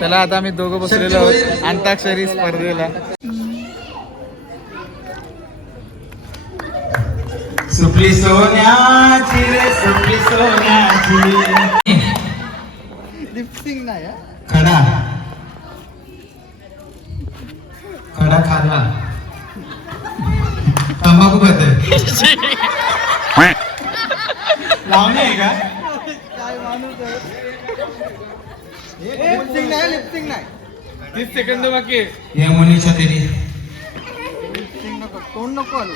चला आता आम्ही दोघं बसलेलो आहोत. अंताक्षरी स्पर्धेला. सुपली सोन्याची रे सुपली सोन्याची. लिपसिंग नाही हा? खडा. खडा खाल्ला तंबाखू खाते. लावणे आहे का? काय माणूस लिपसिंग नाही लिपसिंग नाही. तीस सेकंद बाकी. लिपसिंग नको तोंड नको आलो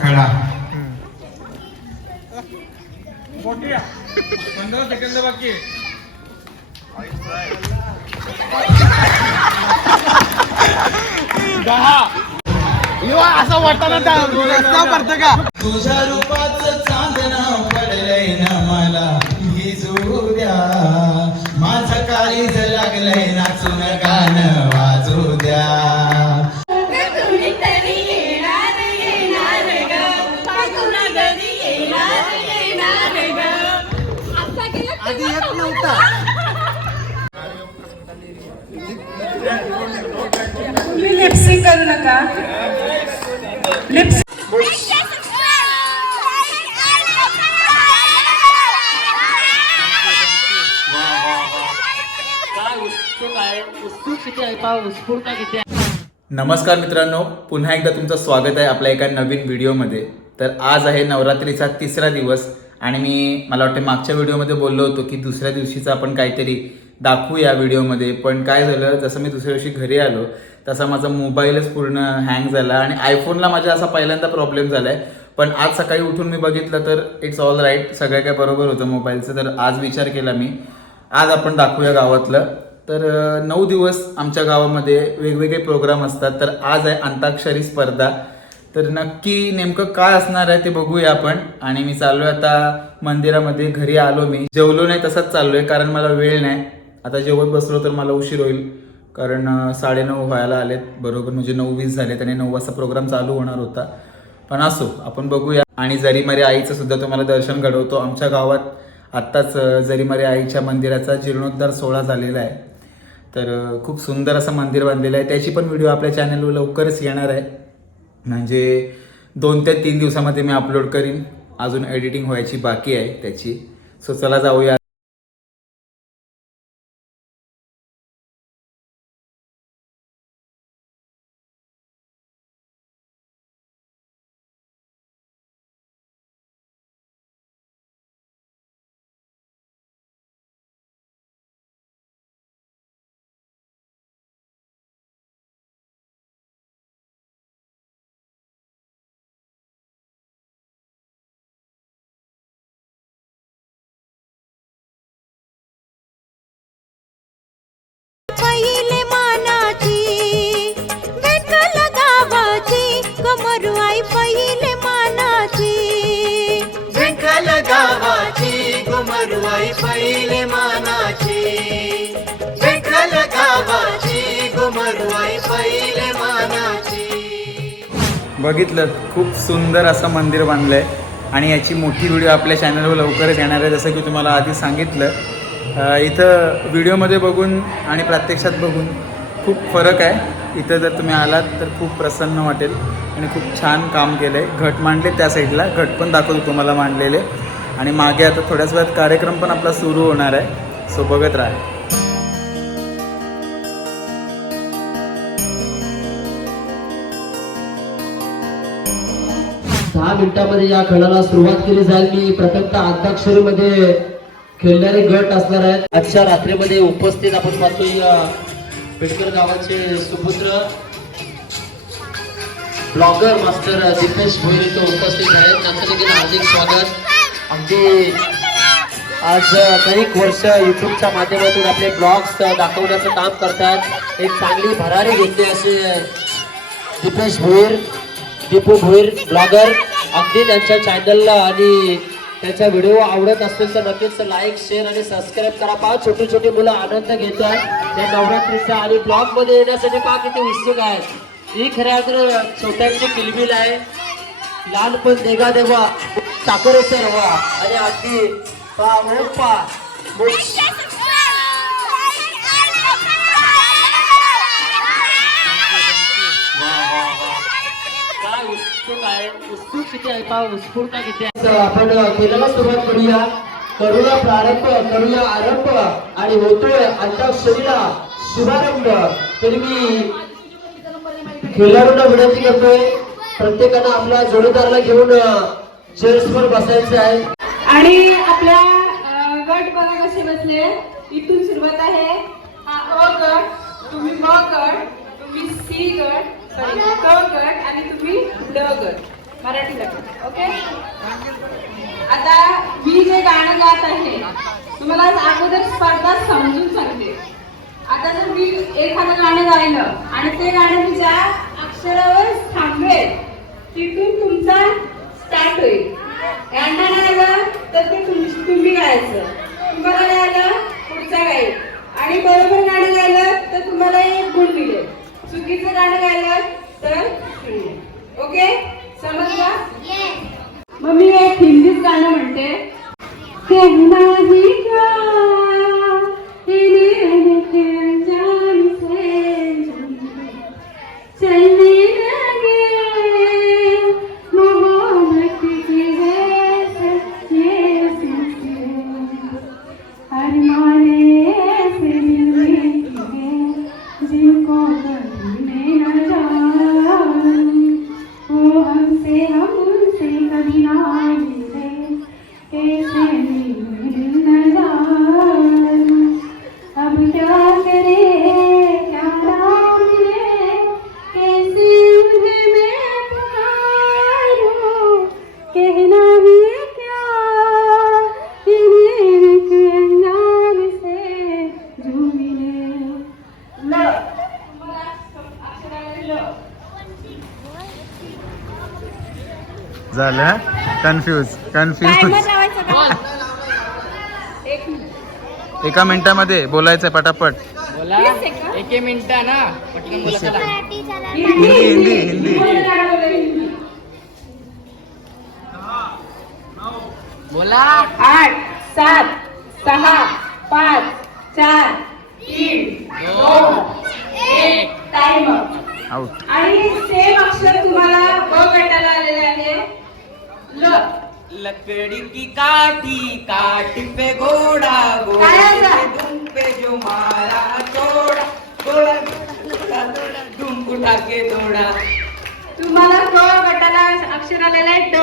खडा पंधरा सेकंद बाकी. दहा. असं वाटतं ना पडतं का? तुझ्या रूपाचं चांदणं नाचून गाणं वाजू द्या. आधी येत नव्हता. तुम्ही लिपसिंग करू नका. लिपसिंग नमस्कार मित्रांनो पुन्हा एकदा तुमचं स्वागत आहे आपल्या एका नवीन व्हिडिओमध्ये. तर आज आहे नवरात्रीचा तिसरा दिवस आणि मी मला वाटतं मागच्या व्हिडिओमध्ये बोललो होतो की दुसऱ्या दिवशीचा आपण काहीतरी दाखवू या व्हिडिओमध्ये. पण काय झालं जसं मी दुसऱ्या दिवशी घरी आलो तसा माझा मोबाईलच पूर्ण हँग झाला आणि आयफोनला माझ्या असा पहिल्यांदा प्रॉब्लेम झाला आहे पण आज सकाळी उठून मी बघितलं तर इट्स ऑल राईट सगळं काय बरोबर होतं मोबाईलचं. तर आज विचार केला मी आज आपण दाखवूया गावातलं. तर नऊ दिवस आमच्या गावामध्ये वेगवेगळे प्रोग्राम असतात. तर आज आहे अंताक्षरी स्पर्धा. तर नक्की नेमकं काय असणार आहे ते बघूया आपण. आणि मी चाललोय आता मंदिरामध्ये. घरी आलो मी. जेवलो नाही तसाच चाललोय कारण मला वेळ नाही. आता जेवत बसलो तर मला उशीर होईल. कारण साडे साडेनऊ व्हायला आलेत. बरोबर म्हणजे नऊ वीस झालेत आणि नऊ वाजता प्रोग्राम चालू होणार होता. पण असो आपण बघूया. आणि जरीमारी आईचं सुद्धा तुम्हाला दर्शन घडवतो. आमच्या गावात आत्ताच जरीमारी आईच्या मंदिराचा जीर्णोद्धार सोहळा झालेला आहे. तर खूप सुंदर असं मंदिर बांधलेलं आहे. त्याची पण व्हिडिओ आपल्या चॅनलवर लवकरच येणार आहे. म्हणजे दोन ते तीन दिवसामध्ये मी अपलोड करीन. अजून एडिटिंग व्हायची बाकी आहे त्याची. सो चला जाऊया. बघितलं. खूप सुंदर असं मंदिर बांधलं आहे आणि याची मोठी व्हिडिओ आपल्या चॅनलवर लवकरच येणार आहे जसं की तुम्हाला आधी सांगितलं. इथं व्हिडिओमध्ये बघून आणि प्रत्यक्षात बघून खूप फरक आहे. इथं जर तुम्ही आलात तर खूप प्रसन्न वाटेल आणि खूप छान काम केलं आहे घट मांडले त्या साईडला घट पण दाखवतो तुम्हाला मांडलेले. आणि मागे आता थोड्याच वेळात कार्यक्रम पण आपला सुरू होणार आहे. सो बघत राहा. सहा मिनिटांमध्ये या खेळाला सुरुवात केली जाईल. मी प्रथमतः अंताक्षरीमध्ये खेळणारे गट असणार आहेत. आजच्या रात्रीमध्ये उपस्थित आपण पाहतोय या बेडकर गावाचे सुपुत्र ब्लॉगर मास्टर दीपेश भोईर इथं उपस्थित आहेत. त्यांचं देखील हार्दिक स्वागत. अगदी आज अनेक वर्ष युट्यूबच्या माध्यमातून आपले ब्लॉग्स दाखवण्याचं काम करतात. एक चांगली भरारी घेतली असे दीपेश भोईर. दीपू भोईर ब्लॉगर. अगदी त्यांच्या चॅनलला आणि त्याचा व्हिडिओ आवडत असतील तर नक्कीच लाईक शेअर आणि सबस्क्राईब करा. पहा छोटी छोटी मुलं आनंद घेत आहेत त्या नवरात्रीचा आणि ब्लॉगमध्ये येण्यासाठी पहा किती उत्सुक आहेत. ही खऱ्या तर छोट्यांची किलबिल आहे. लहानपण देगा देवा. साखरेचा रवा आणि अगदी पहा मोठ पहा बुक्स काय उत्सुक आहे उत्सुक किती आहे पहा उत्स्फूर्तता किती आहे? तर आपण सुरुवात करूया करूया प्रारंभ करूया आरंभ आणि होतोय अंताक्षरीला शुभारंभ. तरी मी खेळाडूंना विनंती करतोय प्रत्येकानं आपल्या जोडीदाराला घेऊन चेअर्स वर बसायचं आहे. आणि आपल्या गट बघा कसे बसले. इथून सुरुवात आहे. हा अ गट तुम्ही ब गट तुम्ही सी गट सॉरी क गट आणि तुम्ही ड गट मराठी गट ओके? आता मी जे गाणं गात आहे तुम्हाला अगोदर स्पर्धा समजून सांगते. आता जर मी एखादं गाणं गायलं आणि ते गाणं तुझ्या अक्षरावर थांबवेल तिथून तुमचा स्टार्ट होईल. यांना नाही आलं तर ते तुम- तुम्ही गायचं. तुम्हाला नाही आलं पुढचा गाईल आणि बरोबर गाणं गायलं तर तुम्हाला एक गुण मिळेल. चुकीचं गाणं गायलं तर ओके? समजला? मग मी एक हिंदीच गाणं म्हणते. कहना कन्फ्यूज कन्फ्यूज एक मिनिट एका मिनिटामध्ये बोलायचं पटापट. बोला. एक. एक मिनिट ना पटकन बोला चला. हिंदी हिंदी हिंदी. बोला. आठ सात सहा पाच चार तीन दोन एक. टाइम आउट आणि सेम अक्षर तुम्हाला ब गटाला आलेले आहे. ल. लकड़ी की काठी काठी पे घोड़ा घोड़े पे? दुम पे जो मारा तोड़ा दुम उठा के दौड़ा। तुम्हाला क गटाला अक्षर आलेलं आहे ड.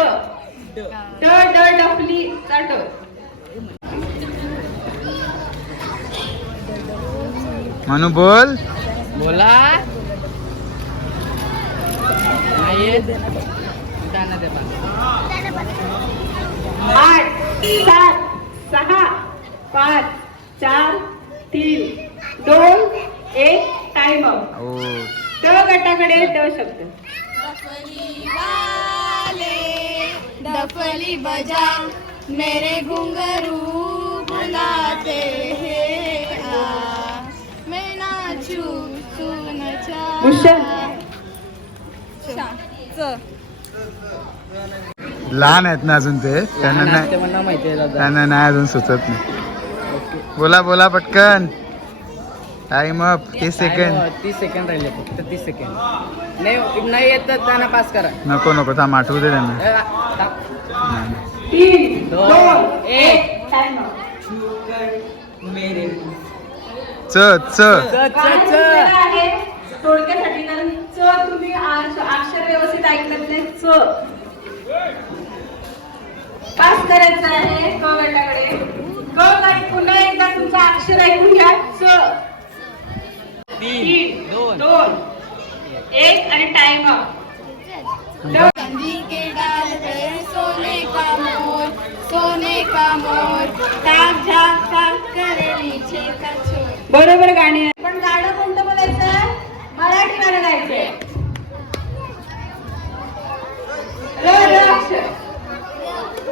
ड. ड डफली चा ड म्हणू बोल. बोला. नाही. आठ सात सहा पाच चार तीन दोन एक टाइम ड गटाकडे ड शब्द डफली बजा मेरे घुंघरू बुलाते हैं आ, मैं नाचू तू नचा लहान आहेत ना अजून ते. त्यांना नाही त्यांना नाही अजून सुचत नाही. बोला बोला पटकन. टाइम अप तीस सेकंड तीस सेकंड राहिले फक्त तीस सेकंड नाही नाही येत तर त्यांना पास करा. नको नको थांब आठवू दे त्यांना. च च थोडक्यासाठी कारण च तुम्ही अक्षर व्यवस्थित ऐकलं नाही? च पास करायचं आहे क गटाकडे क गट पुन्हा एकदा तुमचं अक्षर ऐकून घ्या. च तीन दोन. एक आणि टाइम चांदी के डाल पे सोने का मोर सोने का मोर ताक झाक ताक करे नीचे का छोर बरोबर गाणी. पण गाणं कोणतं बोलायचं मराठी गाणं गायचंय र र अक्षर.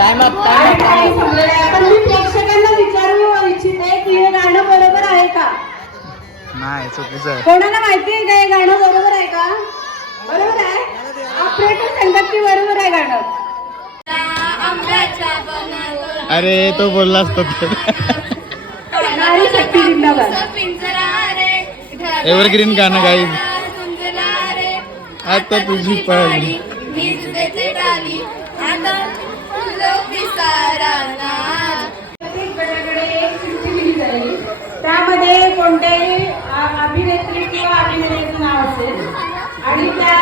टायमात. पण मी प्रेक्षकांना विचारू इच्छिते की हे गाणं बरोबर आहे का? नाही चुकीचं आहे. कोणाला माहिती आहे का हे गाणं बरोबर आहे का? बरोबर आहे? ऑपरेटर सांगतात की बरोबर आहे गाणं. अरे तो बोलला असतो Evergreen गाणं गाईल. आता तुझी पाळी. कोणत्याही अभिनेत्री किंवा अभिनेत्याचं नाव असेल. आणि त्या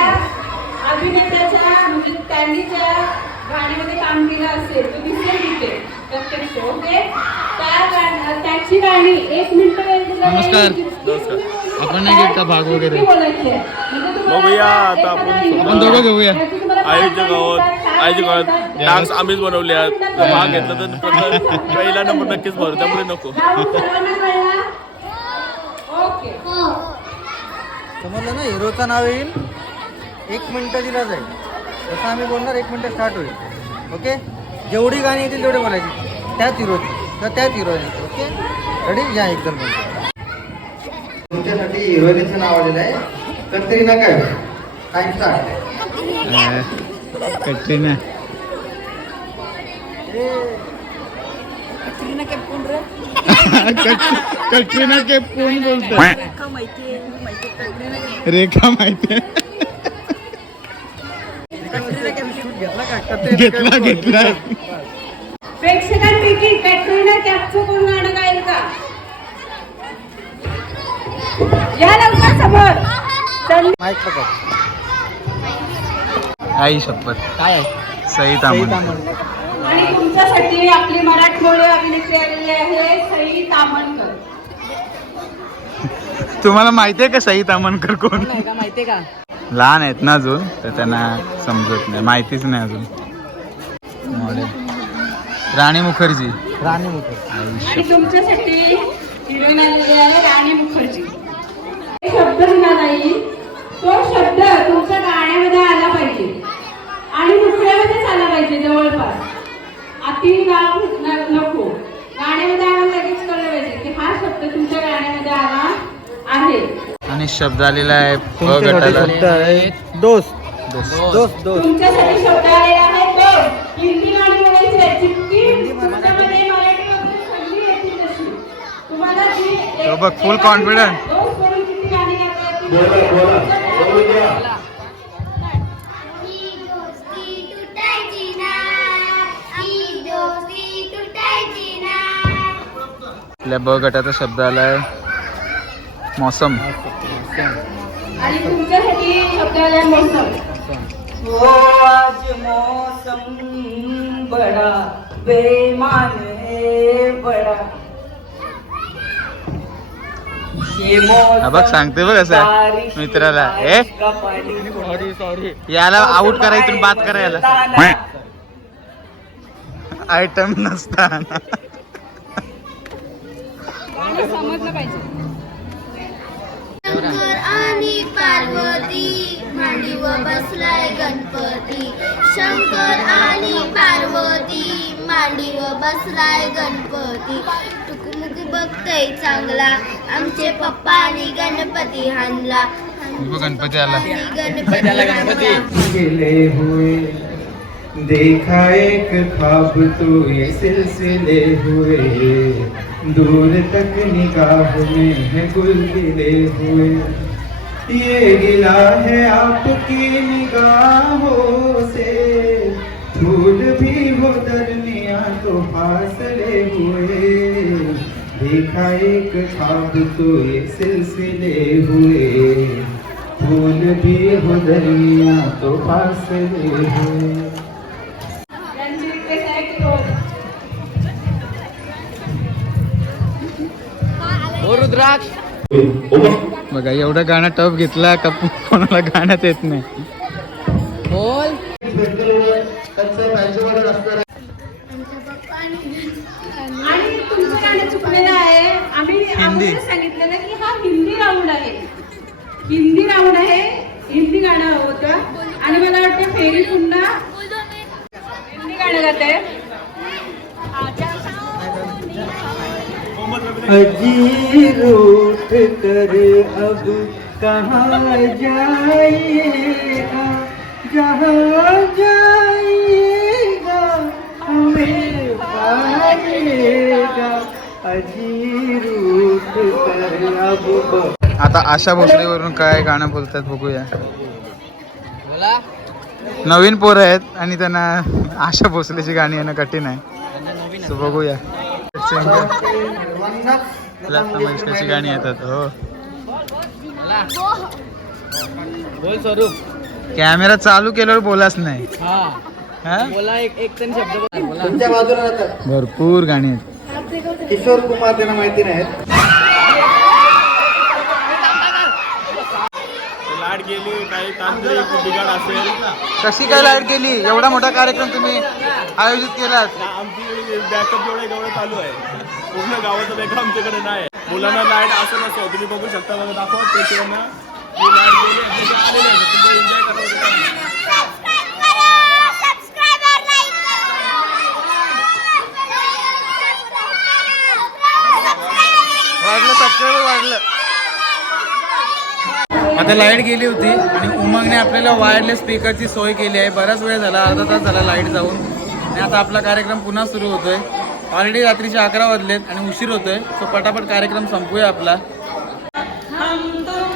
अभिनेत्याच्या म्हणजे त्यांनी ज्या गाण्यामध्ये काम केलं असेल तो दिसेल तिथे प्रत्यक्ष ओके? त्या त्याची गाणी एक मिनिट. नमस्कार. आपण नाही घेत का भाग वगैरे? म्हणजे बघूया आता आपण दोघं घेऊया. सहा आईच्या गावात मिनिटात, डान्स आम्हीच बनवले आहेत. भाग घेतला तर पहिला नंबर नक्कीच भरू त्यामुळे नको जाऊन सर्वांना कळलं? ओके समजलं ना? हिरोचं नाव येईल. एक मिनटं दिला जाईल. जसं आम्ही बोलणार एक मिनटं स्टार्ट होईल. ओके जेवढी गाणी येतील तेवढे बोलायची. त्याच हिरोची तर त्याच हिरोईन ओके रेडी या एकदम तुमच्यासाठी हिरोईनचं नाव आलेलं आहे. कतरीना काय? Time start Katrina. कटरीना के कोण बोलतो रेखा माहिती घेतला का? घेतला घेतला. प्रेक्षकांपैकी कॅटरीना कॅपचं कोण गाणं गाईल का? या लवकर समोर. संधी- माईक पकड आई शपथ. काय आहे? सई तामण. आणि तुमच्यासाठी आपली मराठमोळी अभिनेत्री आलेली आहे सई तामणकर. तुम्हाला माहिती आहे का सई तामणकर कोण? नाही का माहितीये का? लहान आहेत ना अजून तर त्यांना समजत नाही. माहितीच नाही अजून. राणी मुखर्जी. राणी मुखर्जी. आणि तुमच्यासाठी हिरोईन आलेली आहे राणी मुखर्जी. शब्द दिला जाईल तो शब्द तुमच्या गाण्यामध्ये आला पाहिजे. आणि दुसऱ्यामध्येच आला पाहिजे जवळपास. अति न- नको. गाण्यामध्ये आम्हाला लगेच कळलं पाहिजे की हा शब्द तुमच्या गाण्यामध्ये आला आहे. आणि शब्द आलेला आहे गटाला. आहे दोस्त. दोस्त. दोस्त तुमच्यासाठी शब्द आलेले आहेत दोन हिंदी गाणी म्हणायची आहे जितकी तुमच्यामध्ये मराठी वगैरे सगळी येतील तशी. तुम्हाला जी बघ. दोन सोडून किती गाणी गाता येतील? आपल्या ब गटाचा शब्द आलाय. मौसम. आणि तुमच्यासाठी शब्द आले मोसम. हो आज मौसम बड़ा बेईमान बड़ा. ये मौसम बघ, सांगते बघ असं. मित्राला, ए? सॉरी सॉरी याला आउट करा इथून बाद करा याला. आयटम नसताना. गाणं समजलं पाहिजे. शंकर आणि पार्वती मांडीवर बसलाय गणपती. शंकर आणि पार्वती मांडीवर बसलाय गणपती. टुकमुक बघतय चांगला. आमचे पप्पानी गणपती हाणला. गणपती आला. गणपती हुए देखा एक ख्वाब तो ये सिलसिले हुए। दूर तक निगाह में है गुल खिले हुए। ये गिला है आपकी निगाहों से। फूल भी हो दरमिया तो फासले हुए। देखा एक ख्वाब तो ये सिलसिले हुए। फूल भी हो दरमिया तो फासले हुए। रुद्राक्ष बघा एवढं गाणं टफ घेतला का कोणाला गाण्यात येत नाही. बोल. कर अब कहाँ जाएगा? जहाँ जाएगा हमें पाएगा। अजी रूठ कर अब आता आशा भोसलेवरून काय गाणं बोलतात बघूया. नवीन पोरं आहेत आणि त्यांना आशा भोसलेची गाणी येणं कठीण आहे. So बघूया. लता मंगेशकरची गाणी येतात हो. बोल स्वरूप. कॅमेरा चालू केल्यावर बोलाच नाही. हा. हा? बोला एक एक तरी शब्द बोला. तुमच्या बाजूला राहतात. भरपूर गाणी आहेत. किशोर कुमार त्यांना माहिती नाहीत लाट गेली काही तांत्रिक बिघाड असेल. कशी काय लाइट गेली? एवढा मोठा कार्यक्रम तुम्ही आयोजित केलात. आमची बॅकअप जेवढे गवळं चालू आहे पूर्ण गावाचं बॅकअप आमच्याकडे नाही. मुलांना लाइट असं नसतं. तुम्ही बघू शकता बघा दाखवा ते शिवांना लाइट गेली आणि ते आलेले आहेत. तुमचं एन्जॉय करा वाढलं सबस्क्राईबर वाढलं. आता लाइट गेली होती आणि उमंगने आपल्याला वायरलेस स्पीकरची सोय केली आहे. बराच वेळ झाला अर्धा तास झाला लाइट जाऊन. आणि आता आपला कार्यक्रम पुन्हा सुरू होतोय. ऑलरेडी रात्रीचे अकरा वाजलेत आणि उशीर होतोय. सो पटापट कार्यक्रम संपूया आपला. हम तुम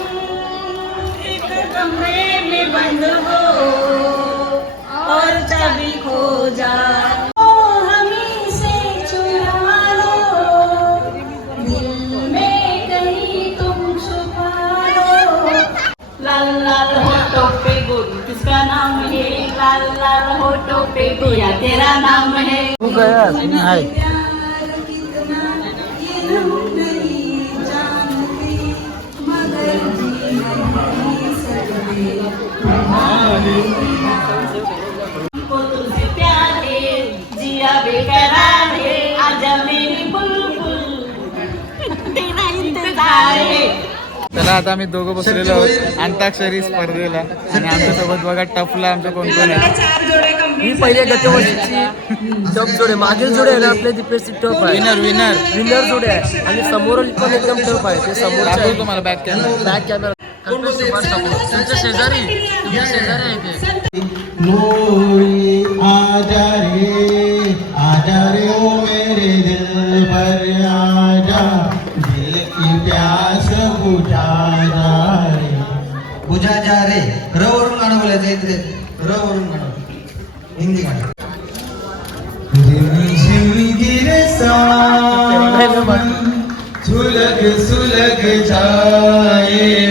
चला आता आम्ही दोघं बसलेलो आहोत. अंताक्षरी स्पर्धेला. आणि आमच्यासोबत बघा टफला आमचं कोण कोण आहे? ही पहिल्या गतवर्षीची टप जोडे मागील जोडे ना आपल्या दीपेशची टप आहे. विनर विनर विनर जोडे आहे. आणि समोर पण एकदम टप आहे. ते आहे तुम्हाला बॅक कॅमेरा बॅक कॅमेरा तुमच्या शेजारी तुमच्या शेजारी आहे ते. लोरी आजा रे आजा रे ओ मेरे दिल पर आजा. दिल की प्यास बुझा जा रे. बुझा जा रे. र वरून गाणं बोलायचं इथे र वरून गाणं हिंदी गाणं रिमझिम गिरे सावन सुलग सुलग जाए.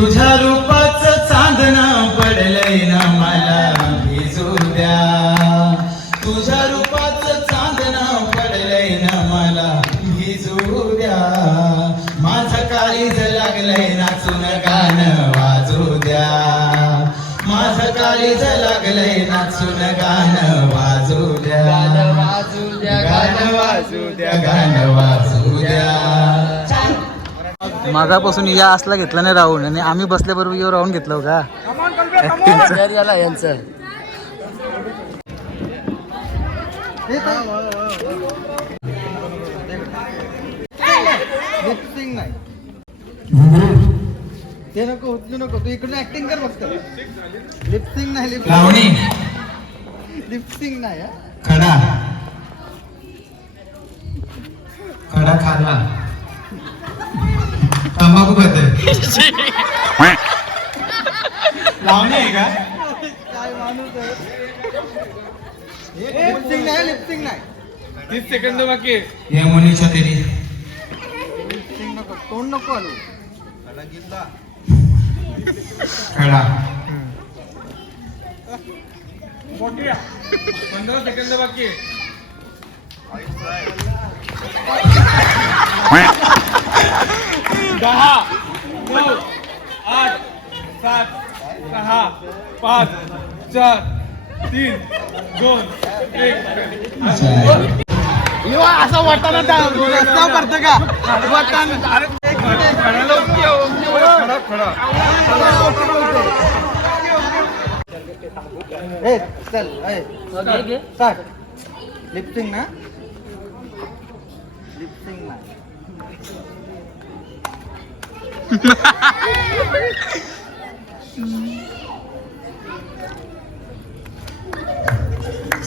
तुझ्या रूपाचं चांदणं पडलंय ना मला भिजू द्या तुझ्या रूपाचं चांदणं पडलंय ना मला भिजू द्या माझं काळीज लागलंय नाचून गाणं वाजू द्या. माझं काळीज लागलंय नाचून गाणं वाजू द्या. गाणं वाजू द्या गाणं वाजू द्या गाणं मागापासून या असला घेतला नाही राहून आणि आम्ही बसल्याबरोबर येऊ राहून घेतलं हो का? आला यांचं लिपसिंग नाही ते नको उचलू नको. तू इकडून ऍक्टिंग कर फक्त. लिपसिंग नाही लिपसिंग नाही. खडा. खडा खाला तुझी लावणी आहे का? तीस सेकंद बाकी आहे. यमुनीच्या तेरी. तोंड नको आलो खडा. पंधरा सेकंद बाकी आहे. दहा नऊ आठ सात सहा पाच चार तीन दोन एक. असं वाटाणा रस्ता करतं का? वाटाणा. खडा खडा ए. चल लिपसिंग ना लिपसिंग ना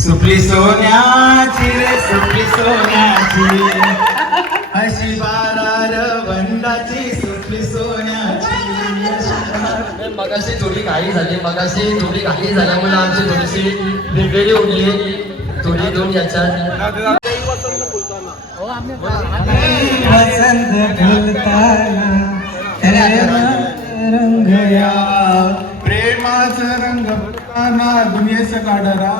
सुपली सोन्याची रे सुपली सोन्याची. अशी बारार वंडाची सुपली सोन्याची. मगाशी थोडी घाई झाली मगाशी थोडी घाई झाल्यामुळे आमची थोडीशी बिघडी उडली थोडी दोन याच्यात. वसंत फुलताना रंग या प्रेमाचा रंग भरताना दुनियेचं काढरा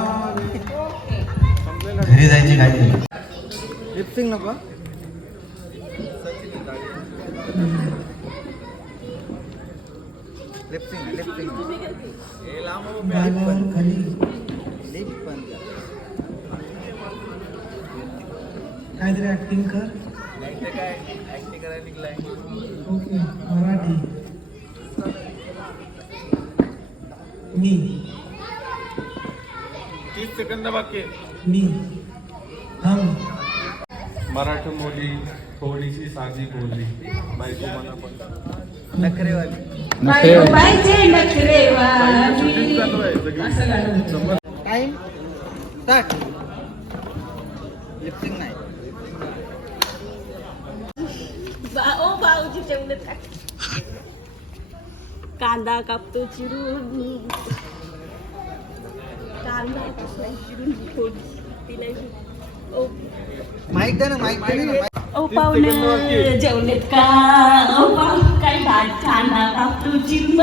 घरी जायची काय लिपसिंग नको. लिपसिंग लिपसिंग गालावर खाली लिप पण. काहीतरी ऍक्टिंग कर. ओके मराठी. मी. तीस सेकंद बाकी. मी. हम. मराठी मुली थोडीशी साधी बोलली बायको मला पण. नखरेवाली. होतं. टाइम. स्टार्ट. लिपसिंग नाही. कांदा कापतो चिरून. कांदा चिरून. ना ओ पाहुणे जेवलेत का? ओ पाहुणे काय भात कांदा कापतो चिरून.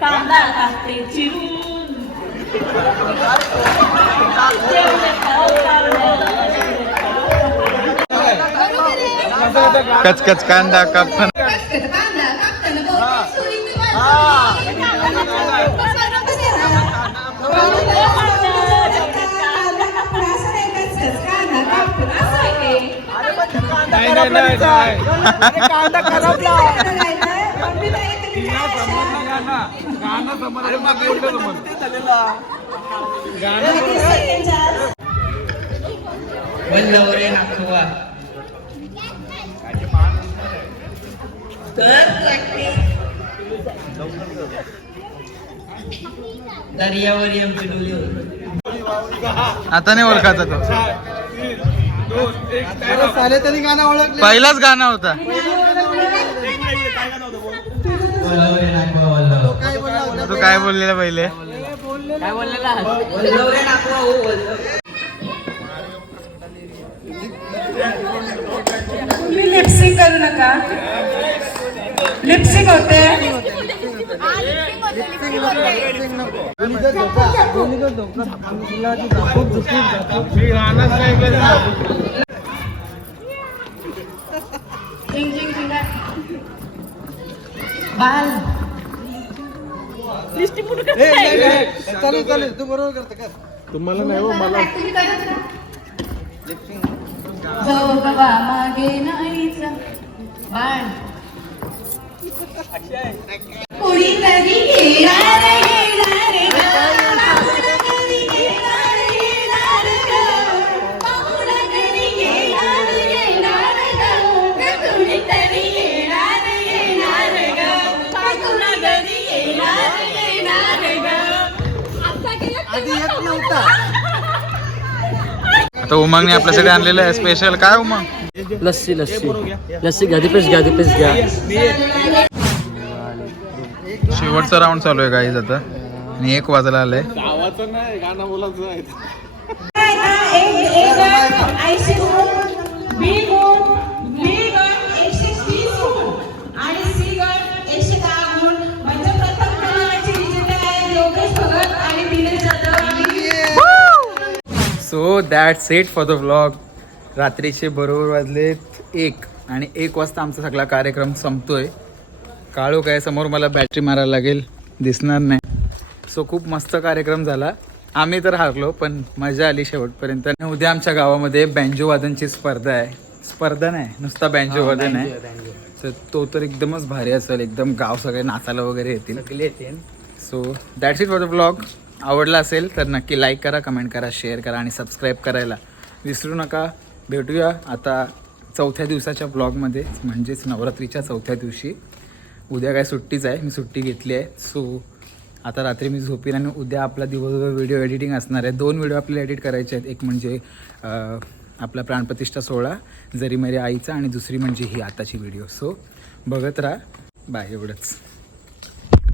कांदा कापते चिरून. जेवलेत का ओ पाहुणे कचकच कांदा कापताना नाही नाही नाही नाही. गाणं वल्लवरे नाखवा दर्यावर आमची डोली होती. आता नाही ओळखायचा तो. तरी गाणं ओळखले. पहिलाच गाणं होता. तू काय बोललेला पहिले? हो वल्लव तुम्ही लिपसिंग करू नका. लिपसिंग होते. बाल लिस्टी पुढे ए, नाही, नाही. चालेल चालेल. तू बरोबर करते कर. तुम्हाला नाही हो मला जाऊ बाबा मागे नाहीचा. बाळ कुणी तरी येणार येणार ग. आता उमंगने आपल्यासाठी आणलेलं आहे स्पेशल काय उमंग लस्सी लस्सी लस्सी घ्या दीपेश घ्या दीपेश घ्या शेवटचा राऊंड चालू आहे गाईज आता आणि एक वाजायला आलंय गावाचं नाही गाणं बोलायचं so that's it for the vlog रात्रीचे बरोबर वाजलेत एक आणि एक वाजता आमचा सगळा कार्यक्रम संपतोय. काळू काय समोर मला बॅटरी मारायला लागेल? दिसणार नाही. सो खूप मस्त कार्यक्रम झाला. आम्ही तर हारलो पण मजा आली शेवटपर्यंत. आणि उद्या आमच्या गावामध्ये बँजो वादनची स्पर्धा आहे. स्पर्धा नाही नुसता बँजो वादन आहे. तर तो तर एकदमच भारी असेल. एकदम गाव सगळे नाचायला वगैरे येतील. So that's it for the blog आवडला असेल तर नक्की लाईक करा कमेंट करा शेअर करा आणि सबस्क्राईब करायला विसरू नका. भेटूया आता चौथ्या दिवसाच्या ब्लॉगमध्ये म्हणजेच नवरात्रीच्या चौथ्या दिवशी. उद्या काय सुट्टीच आहे मी सुट्टी घेतली आहे. सो आता रात्री मी झोपीन आणि उद्या आपला दिवसभर व्हिडिओ एडिटिंग असणार आहे. दोन व्हिडिओ आपल्याला एडिट करायचे आहेत. एक म्हणजे आपला प्राणप्रतिष्ठा सोहळा जरी मेरी आईचा आणि दुसरी म्हणजे ही आताची व्हिडिओ सो बघत राहा. बाय एवढंच.